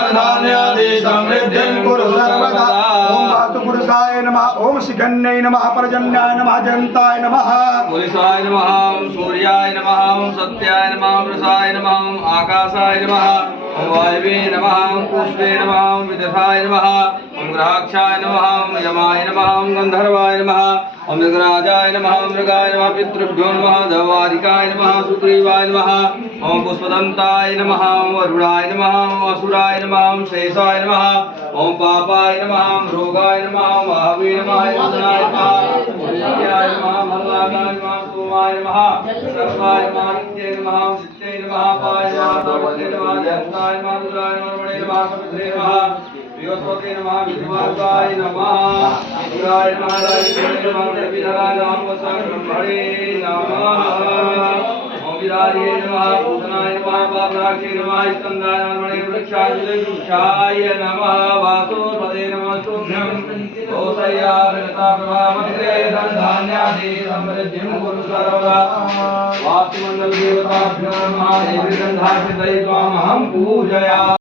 धनधान्यादि समृद्धिं कुरु सर्वदा। ओम वास्तुपुरुषाय नमः। ओम शिखण्यै नमः। पर्जन्याय नमः। जयन्ताय नमः। पुरुषाय नमः। सूर्याय नमः। सत्याय नमः। वृषाय नमः। आकाशाय नमः। ओम वायवे नमः। पुष्पे नमः। विदथाय नमः। ओम ग्राक्षाय नमः। यमाय नमः। गंधर्वाय नमः। ओम मृगराजाय नमः। मृगाय नमः। पितृभ्यो नमः। दवारिकाय नमः। सुग्रीवाय नमः। ओम पुष्पदंताय नमः। ओम वरुणाय नमः। ओम असुराय नमः। ओम शेषाय नमः। ओम पापाय नमः। ओम रोगाय नमः। ओम महावे नमः। योजनाय नमः। विद्याय नमः। भगवानाय नमः। सोमाय नमः। सर्वाय नमः। नित्ये नमः। नित्ये नमः। पाय नमः। सर्वते नमः। जयन्ताय नमः। दुराय नमः। रमणे नमः। कपित्रे नमः। वियोत्पते नमः। विद्वासाय नमः। विदुराय नमः। राजेश्वरे नमः। विधराय नमः। ब्रह्मणे नमः। ओम विदार्ये नमः। पूजनाय नमः। पापनाक्षे नमः। स्कन्दाय नमः। रमणे वृक्षाय नमः। वासुपदे नमः। शुभ्रं दोषया विगता प्रभामग्रे धनधान्यादि समृद्धिं कुरु सर्वदा। वास्तुमण्डल देवताभ्यो नमः। देवी गन्धार्चितये त्वामहं पूजयामि।